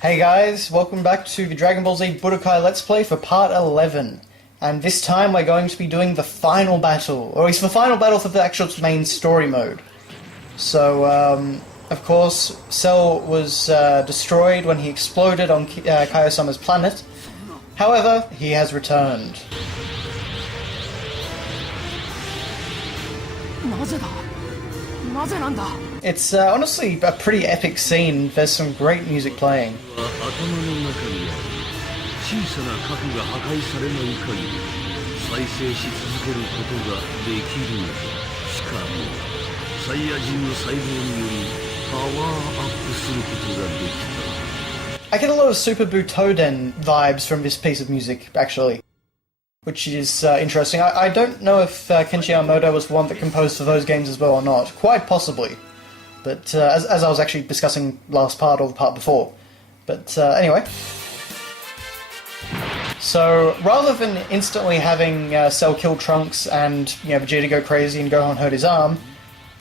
Hey guys, welcome back to the Dragon Ball Z Budokai Let's Play for part 11. And this time we're going to be doing the final battle, or at least the final battle for the actual main story mode. So, of course, Cell was destroyed when he exploded on Kaiosama's planet. However, he has returned. It's honestly a pretty epic scene. There's some great music playing. I get a lot of Super Butoden vibes from this piece of music, actually, which is interesting. I don't know if Kenshi Yamamoto was the one that composed for those games as well or not. Quite possibly. But as I was actually discussing last part or the part before. But anyway. So rather than instantly having Cell kill Trunks and Vegeta go crazy and Gohan hurt his arm,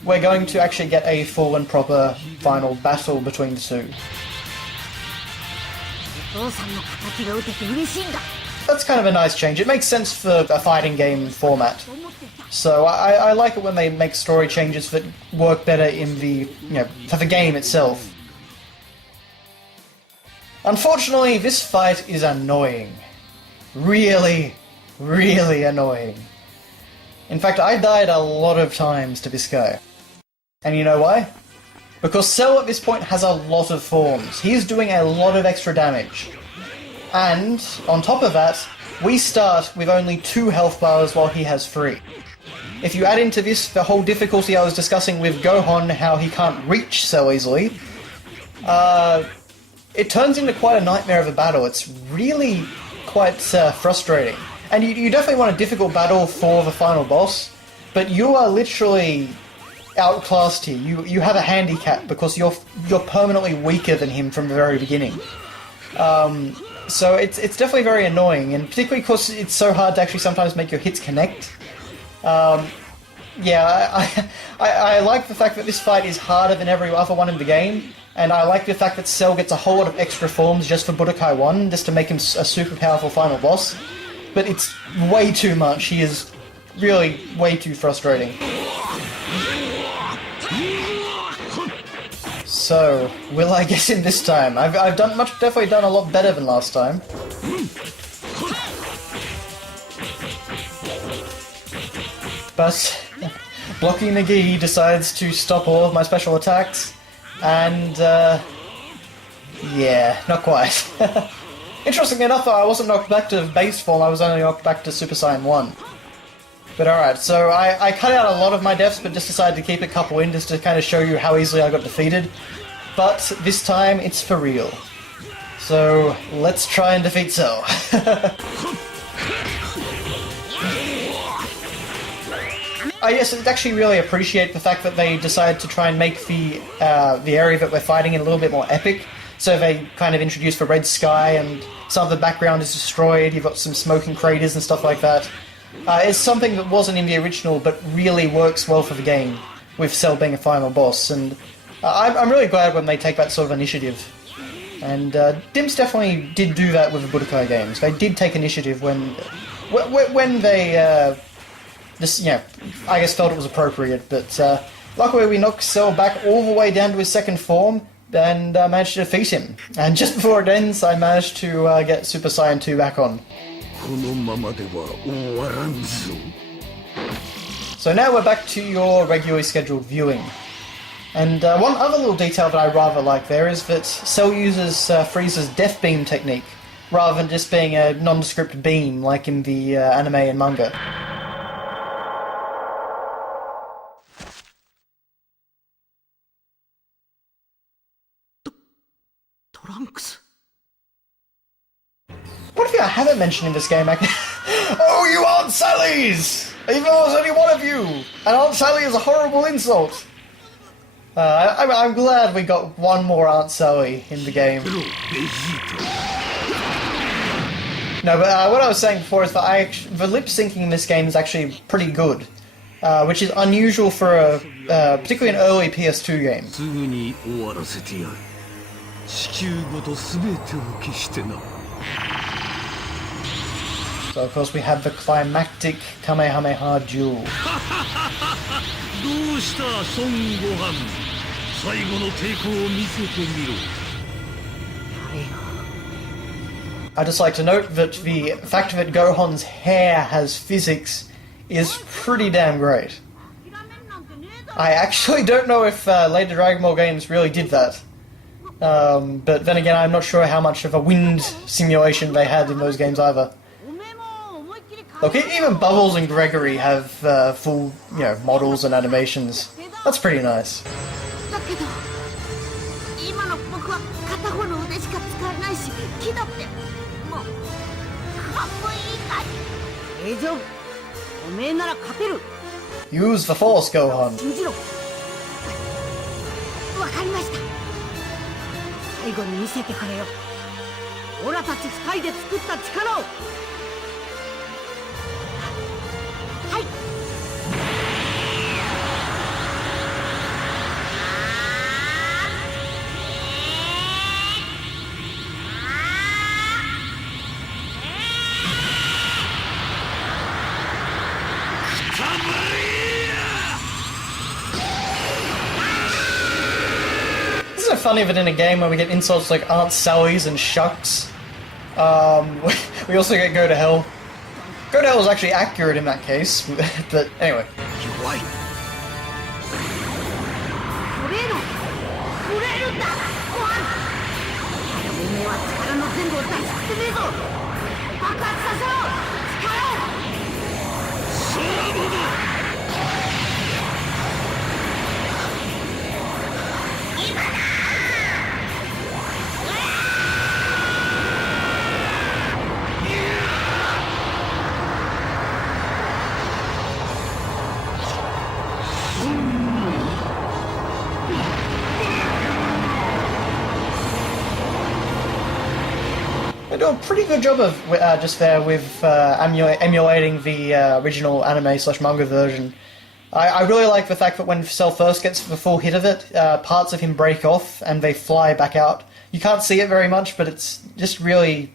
we're going to actually get a full and proper final battle between the two. That's kind of a nice change. It makes sense for a fighting game format. So I like it when they make story changes that work better in the, for the game itself. Unfortunately, this fight is annoying. Really, really annoying. In fact, I died a lot of times to this guy. And you know why? Because Cell at this point has a lot of forms. He is doing a lot of extra damage. And, on top of that, we start with only 2 health bars while he has 3. If you add into this the whole difficulty I was discussing with Gohan, how he can't reach Cell easily, it turns into quite a nightmare of a battle. It's really quite frustrating. And you definitely want a difficult battle for the final boss, but you are literally outclassed here. You have a handicap because you're permanently weaker than him from the very beginning. So it's definitely very annoying, and particularly because it's so hard to actually sometimes make your hits connect. I like the fact that this fight is harder than every other one in the game, and I like the fact that Cell gets a whole lot of extra forms just for Budokai 1, just to make him a super powerful final boss. But it's way too much. He is really way too frustrating. So, will I get him this time? I've definitely done a lot better than last time. But Blocky McGee decides to stop all of my special attacks, and yeah, not quite. Interestingly enough, I wasn't knocked back to base form, I was only knocked back to Super Saiyan 1. But alright, so I cut out a lot of my deaths, but just decided to keep a couple in just to kind of show you how easily I got defeated. But this time, it's for real. So, let's try and defeat Cell. I actually really appreciate the fact that they decided to try and make the area that we're fighting in a little bit more epic. So they kind of introduced the red sky, and some of the background is destroyed, you've got some smoking craters and stuff like that. It's something that wasn't in the original, but really works well for the game, with Cell being a final boss, and I'm really glad when they take that sort of initiative. And Dimps definitely did do that with the Budokai games. They did take initiative when they I guess felt it was appropriate, but luckily we knocked Cell back all the way down to his second form, and managed to defeat him. And just before it ends, I managed to get Super Saiyan 2 back on. So now we're back to your regularly scheduled viewing. And one other little detail that I rather like there is that Cell uses Frieza's Death Beam technique, rather than just being a nondescript beam like in the anime and manga. One thing I haven't mentioned in this game, oh, you Aunt Sallies! Even though there's only one of you! And Aunt Sally is a horrible insult! I'm glad we got one more Aunt Sally in the game. No, but what I was saying before is that the lip-syncing in this game is actually pretty good. Which is unusual for particularly an early PS2 game. So of course we have the climactic Kamehameha duel. I'd just like to note that the fact that Gohan's hair has physics is pretty damn great. I actually don't know if later Dragon Ball games really did that. But then again, I'm not sure how much of a wind simulation they had in those games either. Look, even Bubbles and Gregory have full, models and animations. That's pretty nice. Use the Force, Gohan. 最後に見せてくれよ。オラたち2人で作った力を。はい。Isn't it funny that in a game where we get insults like Aunt Sally's and Shucks, we also get Go to Hell. Go to Hell is actually accurate in that case, but anyway. They do a pretty good job of just there with emulating the original anime/manga version. I really like the fact that when Cell first gets the full hit of it, parts of him break off and they fly back out. You can't see it very much, but it's just really...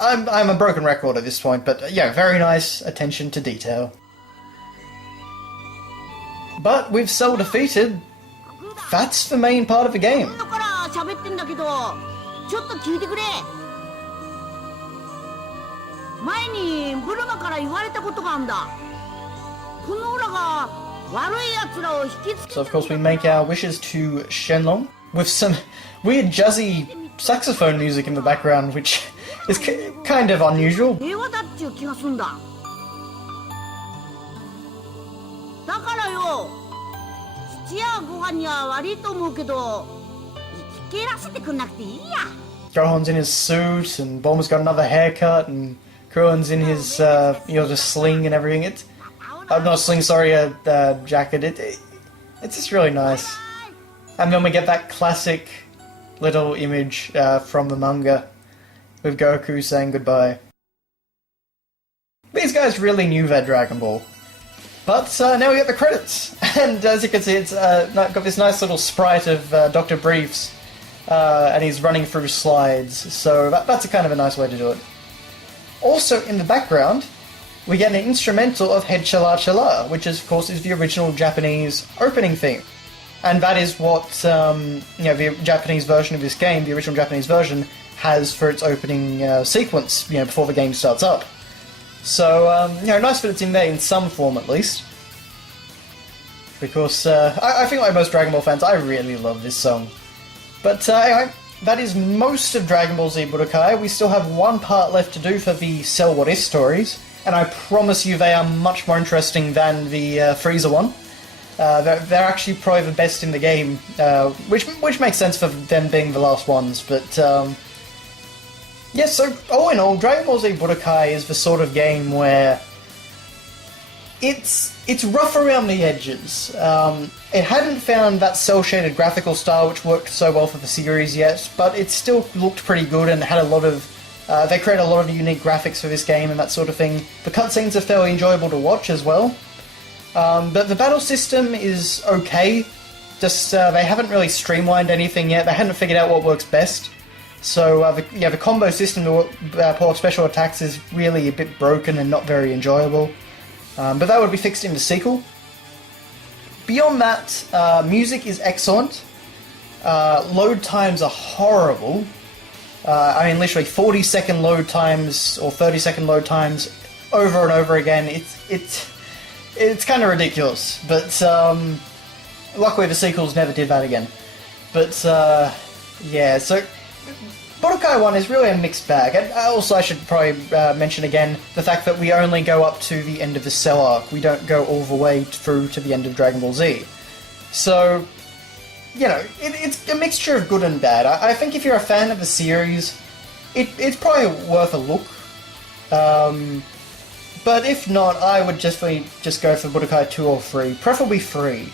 I'm a broken record at this point, but yeah, very nice attention to detail. But with Cell defeated, that's the main part of the game. ちょっと聞いてくれ。前にブルマから言われたことがあんだ。このオラが悪い奴らを引きつけ。 So of course we make our wishes to Shenlong with some weird jazzy saxophone music in the background, which is kind of unusual. 平和だっちゅう気がすんだ。だからよ、父やご飯には悪いと思うけど、生き切らせてくんなくていいや。 Gohan's in his suit, and Bulma's got another haircut, and Krillin's in his, just sling and everything. It's, not sling, sorry, jacket. It's just really nice. And then we get that classic little image from the manga with Goku saying goodbye. These guys really knew their Dragon Ball. But now we get the credits, and as you can see, it's got this nice little sprite of Dr. Briefs. And he's running through slides, so that's a kind of a nice way to do it. Also, in the background, we get an instrumental of Head Chala Chala, which of course is the original Japanese opening theme. And that is what, the Japanese version of this game, the original Japanese version, has for its opening sequence, before the game starts up. So, nice that it's in there in some form at least. Because, I think like most Dragon Ball fans, I really love this song. But anyway, that is most of Dragon Ball Z Budokai. We still have one part left to do for the Cell What If stories, and I promise you they are much more interesting than the Frieza one. They're actually probably the best in the game, which makes sense for them being the last ones, but yes, so all in all, Dragon Ball Z Budokai is the sort of game where it's rough around the edges. It hadn't found that cel-shaded graphical style which worked so well for the series yet, but it still looked pretty good and had a lot of... they created a lot of unique graphics for this game and that sort of thing. The cutscenes are fairly enjoyable to watch as well. But the battle system is okay. Just they haven't really streamlined anything yet. They hadn't figured out what works best. So the combo system to pull off special attacks is really a bit broken and not very enjoyable. But that would be fixed in the sequel. Beyond that, music is excellent. Load times are horrible. I mean, literally 40-second load times or 30-second load times over and over again. It's kind of ridiculous. But luckily the sequels never did that again. But yeah, so Budokai 1 is really a mixed bag. And also I should probably mention again the fact that we only go up to the end of the Cell arc. We don't go all the way through to the end of Dragon Ball Z. So, you know, it's a mixture of good and bad. I think if you're a fan of the series, it's probably worth a look. But if not, I would definitely just go for Budokai 2 or 3. Preferably 3.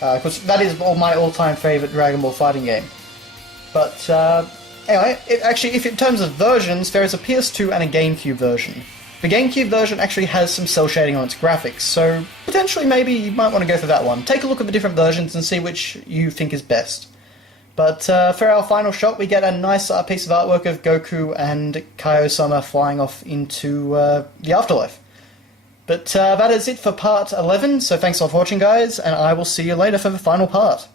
Because that is my all-time favourite Dragon Ball fighting game. But, anyway, if in terms of versions, there is a PS2 and a GameCube version. The GameCube version actually has some cel shading on its graphics, so potentially maybe you might want to go for that one. Take a look at the different versions and see which you think is best. But for our final shot, we get a nice piece of artwork of Goku and Kaio-sama flying off into the afterlife. But that is it for part 11, so thanks for watching, guys, and I will see you later for the final part.